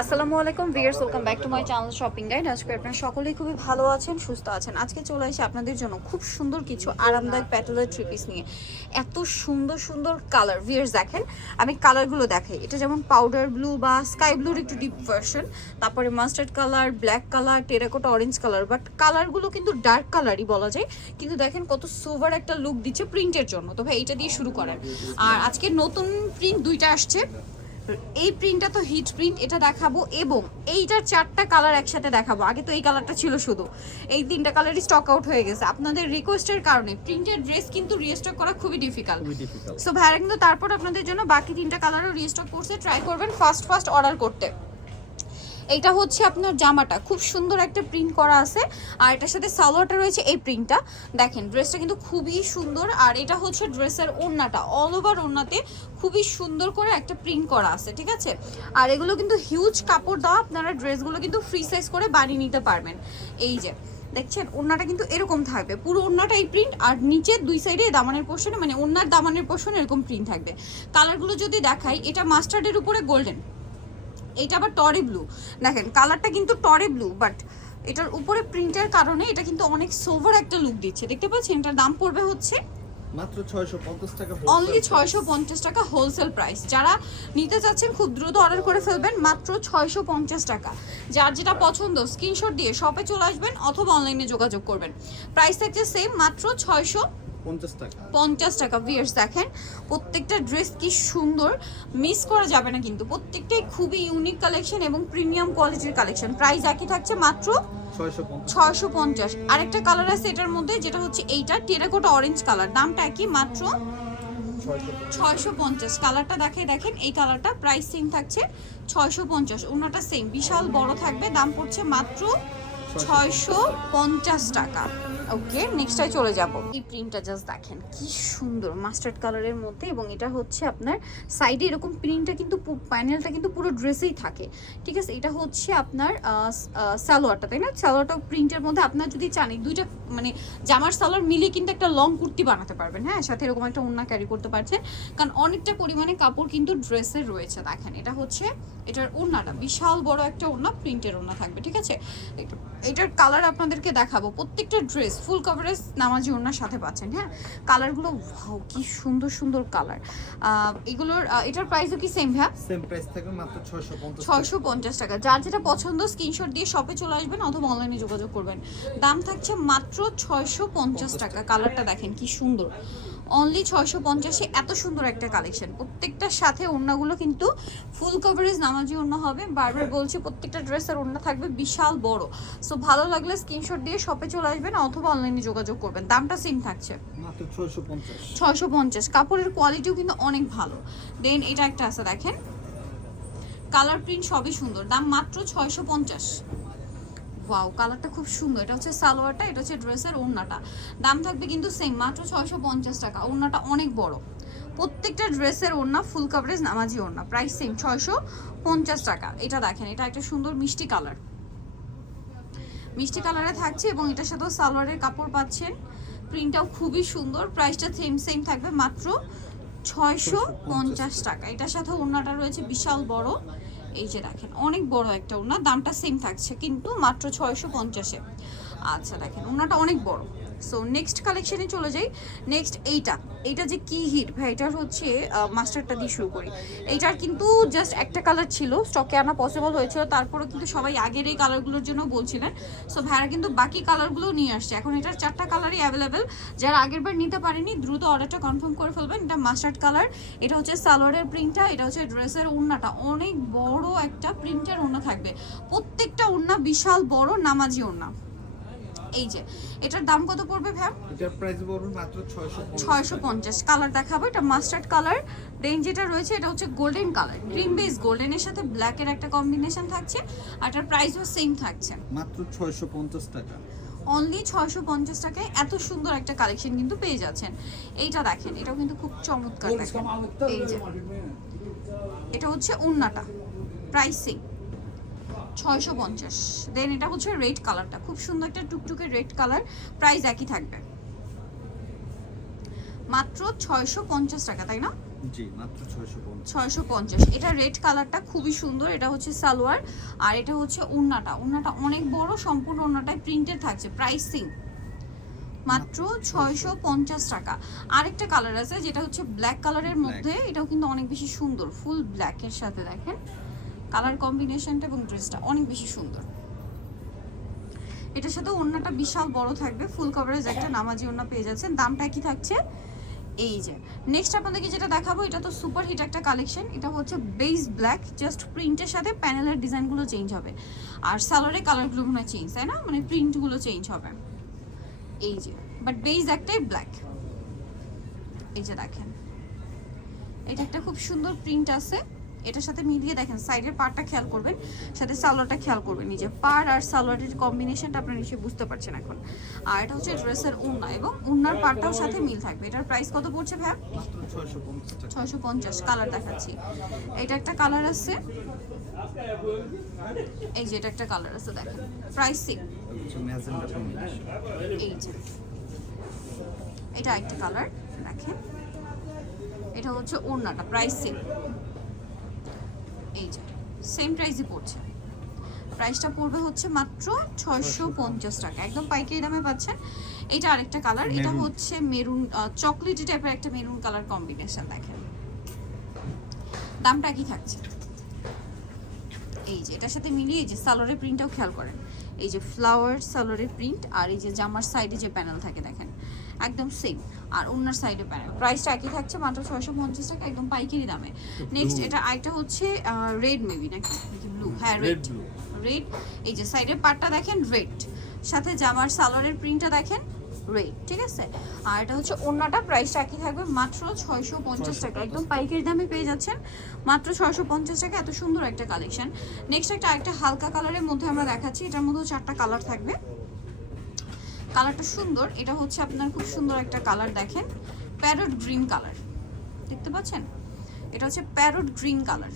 আসসালামু আলাইকুম viewers welcome back to my channel shopping guide আজকে আপনারা সকলেই খুবই ভালো আছেন, সুস্থ আছেন। আজকে চলে আসি আপনাদের জন্য খুব সুন্দর কিছু আরামদায়ক প্যাটেলের থ্রি পিস নিয়ে। এত সুন্দর সুন্দর কালার ভিয়ার্স দেখেন, আমি কালারগুলো দেখাই। এটা যেমন পাউডার ব্লু বা স্কাই ব্লুর একটু ডিপ ভার্সন তারপরে mustard colour black colour terracotta orange colour but কালারগুলো কিন্তু ডার্ক কালারই বলা যায়। কিন্তু দেখেন, কত সোভার একটা লুক দিচ্ছে প্রিন্টের জন্য। তো ভাই এটা দিয়ে শুরু করেন। আর আজকে নতুন প্রিন্ট দুইটা আসছে। এই প্রিন্টটা তো হিট প্রিন্ট এটা দেখাবো এবং এইটার চারটা কালার একসাথে দেখাবো। আগে তো এই কালারটা ছিল শুধু। এই তিনটা কালারই স্টক আউট হয়ে গেছে। আপনাদের রিকোয়েস্টের কারণে প্রিন্টের ড্রেস কিন্তু রিস্টক করা খুবই ডিফিকাল্ট খুবই ডিফিকাল্ট সো ভাইরা কিন্তু তারপর আপনাদের জন্য বাকি তিনটা কালারও রিস্টক করছে। ট্রাই করবেন ফার্স্ট ফার্স্ট অর্ডার করতে। এইটা হচ্ছে আপনার জামাটা। খুব সুন্দর একটা প্রিন্ট করা আছে। আর এটার সাথে সালোয়ারটা রয়েছে এই প্রিন্টটা দেখেন ড্রেসটা কিন্তু খুবই সুন্দর। আর এটা হচ্ছে ড্রেসের ওড়নাটা। অল ওভার ওড়নাতে খুবই সুন্দর করে একটা প্রিন্ট করা আছে, ঠিক আছে? আর এগুলো কিন্তু হিউজ কাপড় দেওয়া। আপনারা ড্রেসগুলো কিন্তু ফ্রি সাইজ করে বানিয়ে নিতে পারবেন। এই যে, দেখছেন? ওড়নাটা কিন্তু এরকম থাকবে। পুরো ওড়নাটা এই প্রিন্ট আর নিচের দুই সাইডে দামানের পোর্শনে মানে ওড়নার দামানের পোর্শনে এরকম প্রিন্ট থাকবে। কালারগুলো যদি দেখাই, এটা মাস্টার্ডের উপরে গোল্ডেন এটা আবার টরে ব্লু দেখেন কালারটা কিন্তু টরে ব্লু বাট এটার উপরে প্রিন্টের কারণে এটা কিন্তু অনেক সোভার একটা লুক দিচ্ছে। দেখতে পাচ্ছেন এটার দাম পড়বে হচ্ছে মাত্র 650 টাকা অনলি হোলসেল প্রাইস যারা নিতে চাচ্ছেন খুব দ্রুত অর্ডার করে ফেলবেন মাত্র ছয়শো পঞ্চাশ টাকা। যার যেটা পছন্দ স্ক্রিনশট দিয়ে শপে চলে আসবেন অথবা অনলাইনে যোগাযোগ করবেন। প্রাইস থাকছে সেম মাত্র ছয়শো 50 টাকা পঞ্চাশ টাকা। ভিয়ার্স দেখেন প্রত্যেকটা ড্রেস কি সুন্দর মিস করা যাবে না কিন্তু। প্রত্যেকটাই খুবই ইউনিক কালেকশন এবং প্রিমিয়াম কোয়ালিটির কালেকশন প্রাইস একই থাকছে মাত্র 650 ছয়শো পঞ্চাশ। আরেকটা কালার আছে এটার মধ্যে যেটা হচ্ছে এইটা টেরাকোটা অরেঞ্জ কালার দামটা একই মাত্র 650 ছয়শো পঞ্চাশ। কালারটা দেখে দেখেন এই কালারটা প্রাইস সেম থাকছে ছয়শো পঞ্চাশ। ওনাটা সেম বিশাল বড় থাকবে দাম পড়ছে মাত্র ছয়শো পঞ্চাশ টাকা। ওকে নেক্সটটাই চলে যাব। এই প্রিন্টটা জাস্ট দেখেন, কি সুন্দর মাস্টার্ড কালারের মধ্যে এবং এটা হচ্ছে আপনার সাইডে এরকম প্রিন্টটা কিন্তু প্যানেলটা কিন্তু পুরো ড্রেসেই থাকে। ঠিক আছে? এটা হচ্ছে আপনার সালোয়ারটা, তাই না? সালোয়ারটা প্রিন্টের মধ্যে আপনার যদি চান দুইটা মানে জামার সালোয়ার মিলিয়ে কিন্তু একটা লং কুর্তি বানাতে পারবেন হ্যাঁ? সাথে এরকম একটা ওড়না ক্যারি করতে পারছেন। কারণ অনেকটা পরিমাণে কাপড় কিন্তু ড্রেসের রয়েছে, দেখেন। এটা হচ্ছে, এটার ওড়নাটা, বিশাল বড় একটা ওড়না প্রিন্টের ওড়না থাকবে, ঠিক আছে? এটার কালার আপনাদেরকে দেখাবো। প্রত্যেকটা ড্রেস ফুল কভারেজ নামাজি ওড়নার সাথে পাচ্ছেন হ্যাঁ? কালারগুলো ওয়াও কি সুন্দর সুন্দর কালার। এগুলোর এটার প্রাইসও কি সেম হ্যাঁ সেম প্রাইস থাকবে মাত্র 650 ছয়শো পঞ্চাশ টাকা। যার যেটা পছন্দ স্ক্রিনশট দিয়ে শপে চলে আসবেন অথবা অনলাইনে যোগাযোগ করবেন। দাম থাকছে মাত্র ছয়শো পঞ্চাশ টাকা। কালারটা দেখেন কি সুন্দর। অনলি ছয়শো পঞ্চাশে এত সুন্দর একটা কালেকশন প্রত্যেকটার সাথে ওড়নাগুলো কিন্তু ফুল কভারেজ নামাজি ওড়না হবে। বারবার বলছি প্রত্যেকটা ড্রেসের ওড়না থাকবে বিশাল বড়। সো ভালো লাগলে স্ক্রিনশট দিয়ে শপে চলে আসবেন অথবা অনলাইনে যোগাযোগ করবেন। দামটা সেম থাকছে। ছয়শো পঞ্চাশ। কাপড়ের কোয়ালিটিও কিন্তু অনেক ভালো। দেন এটা একটা আছে দেখেন। কালার প্রিন্ট সবই সুন্দর। দাম মাত্র ছয়শো পঞ্চাশ। ওয়াও কালারটা খুব সুন্দর। এটা হচ্ছে সালোয়ারটা এটা হচ্ছে ড্রেসের ওড়নাটা। দাম থাকবে কিন্তু সেম মাত্র ছয়শো পঞ্চাশ টাকা। ওড়নাটা অনেক বড়। প্রত্যেকটা ড্রেসের ওড়না ফুল কাভারেজ নামাজি ওড়না। প্রাইস সেম ছয়শো পঞ্চাশ টাকা। এটা দেখেন এটা একটা সুন্দর মিষ্টি কালার মিষ্টি কালারে থাকছে এবং এটার সাথেও সালোয়ারের কাপড় পাচ্ছেন। প্রিন্টটাও খুবই সুন্দর। প্রাইসটা সেম সেম থাকবে মাত্র ছয়শো পঞ্চাশ টাকা। এটার সাথে ওড়নাটা রয়েছে বিশাল বড়। এই যে দেখেন, অনেক বড় একটা ওড়না। দামটা সেম থাকছে, কিন্তু মাত্র ছয়শো পঞ্চাশে। আচ্ছা দেখেন, ওড়নাটা অনেক বড়। সো নেক্সট কালেকশনে চলে যাই। নেক্সট এইটা। এইটা যে কি হিট ভাই, এটার হচ্ছে মাস্টারটা দিয়ে শুরু করি। এইটার কিন্তু জাস্ট একটা কালার ছিল স্টকে আনা পসিবল হয়েছিল। তারপরে কিন্তু সবাই আগের এই কালারগুলোর জন্য বলছিলেন। সো ভাইরা কিন্তু বাকি কালারগুলো নিয়ে আসছে। এখন এটার চারটা কালারই অ্যাভেলেবেল যারা আগের বার নিতে পারেনি, দ্রুত অর্ডারটা কনফার্ম করে ফেলবেন। এটা মাস্টার্ড কালার এটা হচ্ছে সালোয়ারের প্রিন্টটা এটা হচ্ছে ড্রেসের ওড়নাটা। অনেক বড় একটা প্রিন্টের ওড়না থাকবে। প্রত্যেকটা ওড়না বিশাল বড় নামাজি ওড়না। এই যে এটার দাম কত পড়বে ভ্যাম এটার প্রাইস পড়বে মাত্র 650 ছয়শো পঞ্চাশ। কালার দেখাবো এটা মাস্টার্ড কালার দেন যেটা রয়েছে এটা হচ্ছে গোল্ডেন কালার ক্রিম বেস গোল্ডেনের সাথে ব্ল্যাকের একটা কম্বিনেশন থাকছে আর এটার প্রাইসও সেম থাকছে। মাত্র 650 টাকা। অনলি ছয়শো পঞ্চাশ টাকায় এত সুন্দর একটা কালেকশন কিন্তু পেয়ে যাচ্ছেন। এইটা দেখেন এটাও কিন্তু খুব চমৎকার দেখেন। এই যে এটা হচ্ছে উন্নাটা প্রাইসিং ছয়শো পঞ্চাশ। দেন এটা হচ্ছে রেড কালারটা খুব সুন্দর একটা টুকটুকে রেড কালার প্রাইস একই থাকবে। মাত্র ছয়শো পঞ্চাশ টাকা তাই না? ছয়শো পঞ্চাশ। এটা রেড কালারটা খুবই সুন্দর। এটা হচ্ছে সালোয়ার। আর এটা হচ্ছে ওড়নাটা। ওড়নাটা অনেক বড় সম্পূর্ণ ওড়নাটায় প্রিন্টেড থাকছে। প্রাইসিং মাত্র ছয়শো পঞ্চাশ টাকা। আরেকটা কালার আছে যেটা হচ্ছে ব্ল্যাক কালারের মধ্যে। এটাও কিন্তু অনেক বেশি সুন্দর। ফুল ব্ল্যাকের সাথে দেখেন। কালার কম্বিনেশনটা এবং ড্রেসটা অনেক বেশি সুন্দর। এটার সাথে ওড়নাটা বিশাল বড় থাকবে ফুল কভারেজ একটা নামাজি ওড়না পেয়ে যাচ্ছেন। দামটা কি থাকছে? এই যে। নেক্সট আপনাদেরকে যেটা দেখাবো, এটা তো সুপার হিট একটা কালেকশন এটা হচ্ছে বেস ব্ল্যাক জাস্ট প্রিন্টের সাথে প্যানেলের ডিজাইনগুলো চেঞ্জ হবে। আর সালোয়ারের কালারগুলো মনে হয় চেঞ্জ তাই না? মানে প্রিন্টগুলো চেঞ্জ হবে। এই যে। বাট বেস একটাই ব্ল্যাক এই যে দেখেন। এটা একটা খুব সুন্দর প্রিন্ট আছে। এটার সাথে মিলিয়ে দেখেন, সাইডের পার্টটা খেয়াল করবেন, সাথে সালোয়ারটা খেয়াল করবেন যে পার আর সালোয়ারের কম্বিনেশনটা আপনারা নিশ্চয়ই বুঝতে পারছেন এখন। আর এটা হচ্ছে ড্রেসের উন্না এবং উন্নার পার্টটাও সাথে মিল থাকবে। এটার প্রাইস কত পড়ছে মাত্র ছয়শো পঞ্চাশ কালার দেখাচ্ছি। এটা একটা কালার আছে। এই যে এটা একটা কালার আছে, দেখেন। প্রাইসিং হচ্ছে এই যে। এটা একটা কালার দেখেন। এটা হচ্ছে ওড়নাটা প্রাইসিং এই যে সেম প্রাইসই পড়ছে। প্রাইসটা পড়বে হচ্ছে মাত্র ছয়শো পঞ্চাশ টাকা। একদম পাইকারি দামে পাচ্ছেন। এটা আরেকটা কালার এটা হচ্ছে মেরুন চকলেটি টাইপের একটা মেরুন কালার কম্বিনেশন দেখেন। দামটা কি থাকছে? এই যে এটার সাথে মিলিয়ে এই যে সালোয়ারের প্রিন্টটাও খেয়াল করেন। এই যে ফ্লাওয়ার সালোয়ারের প্রিন্ট আর এই যে জামার সাইডে যে প্যানেল থাকে দেখেন একদম সেম আর অন্যার সাইডে প্যানেল প্রাইসটা একই থাকছে মাত্র ছয়শো পঞ্চাশ টাকা একদম পাইকারি দামে। নেক্সট এটা আরেকটা হচ্ছে রেড মেবি নাকি? ব্লু হ্যাঁ রেড রেড এই যে সাইডের পার্টটা দেখেন রেড সাথে জামার সালোয়ারের প্রিন্টটা দেখেন রেড ঠিক আছে? আর এটা হচ্ছে অন্যটা প্রাইসটা একই থাকবে মাত্র ছয়শো পঞ্চাশ টাকা। একদম পাইকারি দামে পেয়ে যাচ্ছেন মাত্র ছয়শো পঞ্চাশ টাকা এত সুন্দর একটা কালেকশন নেক্সট একটা আরেকটা হালকা কালারের মধ্যে আমরা দেখাচ্ছি এটার মধ্যেও চারটা কালার থাকবে। কালারটা সুন্দর। এটা হচ্ছে আপনার খুব সুন্দর একটা কালার দেখেন। প্যারট গ্রিন কালার দেখতে পাচ্ছেন? এটা হচ্ছে প্যারট গ্রিন কালার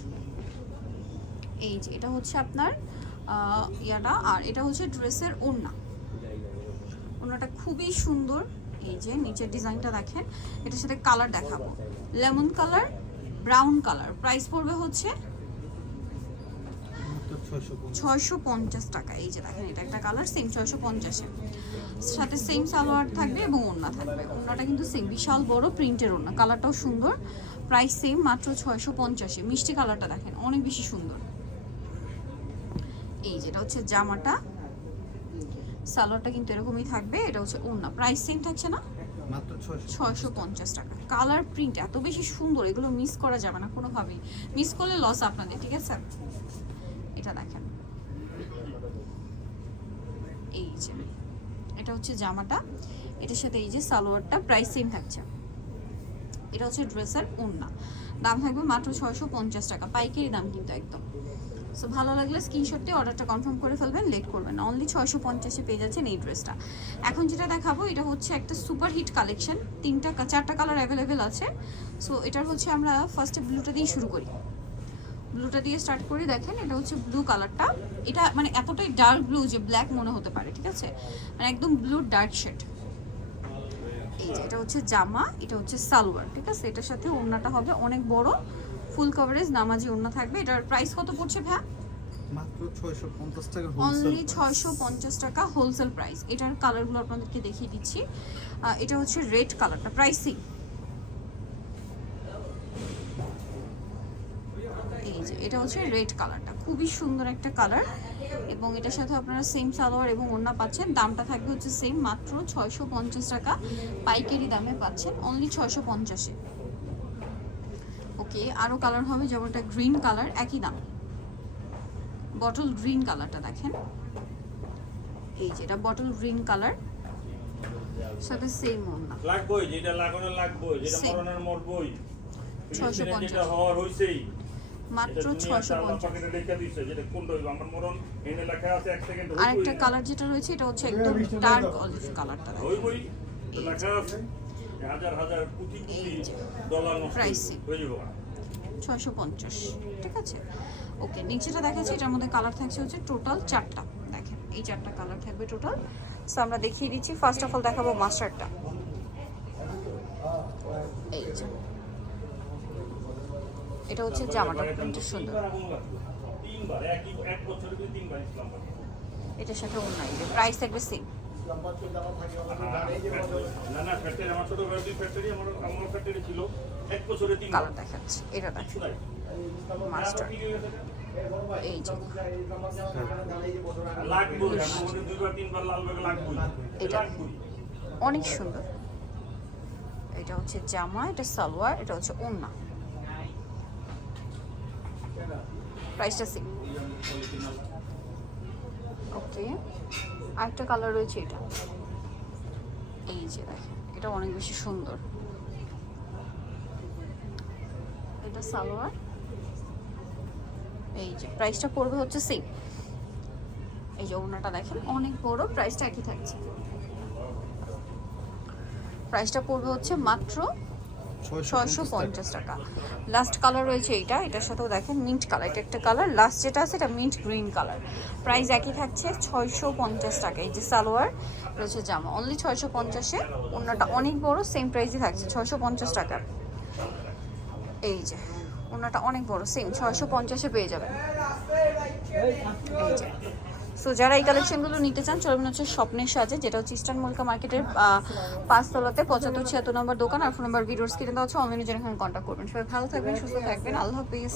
এই যে, এটা হচ্ছে আপনার ইয়াটা। আর এটা হচ্ছে ড্রেসের ওড়না। ওড়নাটা খুবই সুন্দর। এই যে, নিচের ডিজাইনটা দেখেন। এটার সাথে কালার দেখাবো। Lemon colour brown colour price পড়বে হচ্ছে ছয়শো পঞ্চাশ। টাকা। এই যে দেখেন এটা একটা কালার সেম ছয়শো পঞ্চাশে। সাথে সেম সালোয়ার থাকবে এবং ওড়না থাকবে। ওড়নাটা কিন্তু সেম বিশাল বড় প্রিন্টের ওড়না। কালারটাও সুন্দর প্রাইস সেম মাত্র ছয়শো পঞ্চাশে। মিষ্টি কালারটা দেখেন অনেক বেশি সুন্দর। এই যেটা হচ্ছে জামাটা সালোয়ারটা কিন্তু এরকমই থাকবে এটা হচ্ছে ওড়না। প্রাইস সেম থাকছে না? ছয়শো পঞ্চাশ টাকা। কালার প্রিন্ট এত বেশি সুন্দর এগুলো মিস করা যাবে না কোনোভাবেই। মিস করলে লস আপনাদের ঠিক আছে? এটা দেখেন। এই যে, এটা হচ্ছে জামাটা, এটার সাথে এই যে সালোয়ারটা প্রাইস সেম থাকছে। এটা হচ্ছে ড্রেসের ওড়না। দাম থাকবে মাত্র ছয়শো পঞ্চাশ টাকা, পাইকারি দাম কিন্তু একদম। সো ভালো লাগলে স্ক্রিনশট দিয়ে অর্ডারটা কনফার্ম করে ফেলবেন লেট করবেন অনলি ছয়শো পঞ্চাশে পেয়ে যাচ্ছেন এই ড্রেসটা। এখন যেটা দেখাবো, এটা হচ্ছে একটা সুপার হিট কালেকশন তিনটা চারটা কালার অ্যাভেলেবেল আছে। সো এটার হচ্ছে আমরা ফার্স্টে ব্লুটা দিয়ে শুরু করি। ব্লুটা দিয়ে স্টার্ট করি দেখেন এটা হচ্ছে ব্লু কালারটা। এটা মানে এতটাই ডার্ক ব্লু যে ব্ল্যাক মনে হতে পারে ঠিক আছে? মানে একদম ব্লু ডার্ক শেড। এই যে এটা হচ্ছে জামা এটা হচ্ছে সালোয়ার ঠিক আছে? এটার সাথে ওড়নাটা হবে অনেক বড় ফুল কভারেজ নামাজি ওড়না থাকবে। এটার প্রাইস কত পড়ছে ভ্যা মাত্র ছয়শো পঞ্চাশ টাকা অনলি ছয়শো পঞ্চাশ টাকা হোলসেল প্রাইস এটার কালারগুলো আপনাদেরকে দেখিয়ে দিচ্ছি। এটা হচ্ছে রেড কালারটা প্রাইসিং এই যে এটা হচ্ছে রেড কালারটা খুবই সুন্দর একটা কালার এবং এটার সাথে আপনারা সেম সালোয়ার এবং ওড়না পাচ্ছেন। দামটা থাকবে হচ্ছে সেম মাত্র ছয়শো পঞ্চাশ টাকা। পাইকারি দামে পাচ্ছেন অনলি ছয়শো পঞ্চাশে। ওকে আরও কালার হবে যেমন যেমনটা গ্রিন কালার একই দাম। বটল গ্রিন কালারটা দেখেন। এই যে এটা বটল গ্রিন কালার সাথে সেম ওড়না। লাগবই যেটা লাগানোর লাগবই যেটা মরণের মরবই। 650 যেটা হওয়ার হইছেই। মাত্র ছয়শো পঞ্চাশ। পাখিতে লেখা দিচ্ছে যেটা কোনটা হইব আমার মরণ এনে লেখা আছে এক সেকেন্ড আরেকটা কালার যেটা রয়েছে এটা হচ্ছে একদম ডার্ক অলিভ কালারটা দেখেন। হইবই লেখা আছে হাজার হাজার কোটি কোটি। ডলার হয়ে যাব ঠিক আছে? ওকে নিচেটা দেখাচ্ছি এটার মধ্যে কালার থাকছে হচ্ছে টোটাল চারটা। দেখেন এই চারটা কালার থাকবে টোটাল সো আমরা দেখিয়ে দিচ্ছি ফার্স্ট অফ অল দেখাবো মাস্টারটা এই যে এটা হচ্ছে জামাটা, প্রিন্টটা সুন্দর। এটার সাথে অন্য প্রাইস থাকবে সেম কালার দেখাচ্ছে, এটা দেখ শুধাই মাস্টার এই যে। এটা। অনেক সুন্দর। এটা হচ্ছে জামা, এটা সালোয়ার, এটা হচ্ছে ওন্না। প্রাইসটা সেম ওকে আরেকটা কালার রয়েছে এটা। এই যে দেখেন, এটা অনেক বেশি সুন্দর। এটা সালোয়ার। এই যে প্রাইসটা পড়বে হচ্ছে সেম এই যে ওনাটা দেখেন, অনেক বড় প্রাইসটা একই থাকছে। প্রাইসটা পড়বে হচ্ছে মাত্র ছয়শো পঞ্চাশ টাকা। লাস্ট কালার রয়েছে এইটা। এটার সাথেও দেখেন মিন্ট কালার এটা একটা কালার লাস্ট যেটা আছে এটা মিন্ট গ্রিন কালার প্রাইস একই থাকছে ছয়শো পঞ্চাশ টাকা। এই যে সালোয়ার রয়েছে জামা। অনলি ছয়শো পঞ্চাশে। অন্যটা অনেক বড় সেম প্রাইসই থাকছে ছয়শো পঞ্চাশ টাকার এই যে ওনাটা অনেক বড় সেম ছয়শো পঞ্চাশে পেয়ে যাবেন। এই যে সো যারা এই কালেকশনগুলো নিতে চান চলবেন হচ্ছে স্বপ্নের সাজে, যেটা হচ্ছে ইস্টার্ন মলকা মার্কেটের পাঁচতলাতে, পঁচাত্তর, ছিয়াত্তর নম্বর দোকান, আর ফোন নম্বর ভিডিওস কিনে দেওয়া হচ্ছে অমিনুজন এখানে কন্ট্যাক্ট করবেন। সবাই ভালো থাকবেন, সুস্থ থাকবেন। আল্লাহ হাফিজ।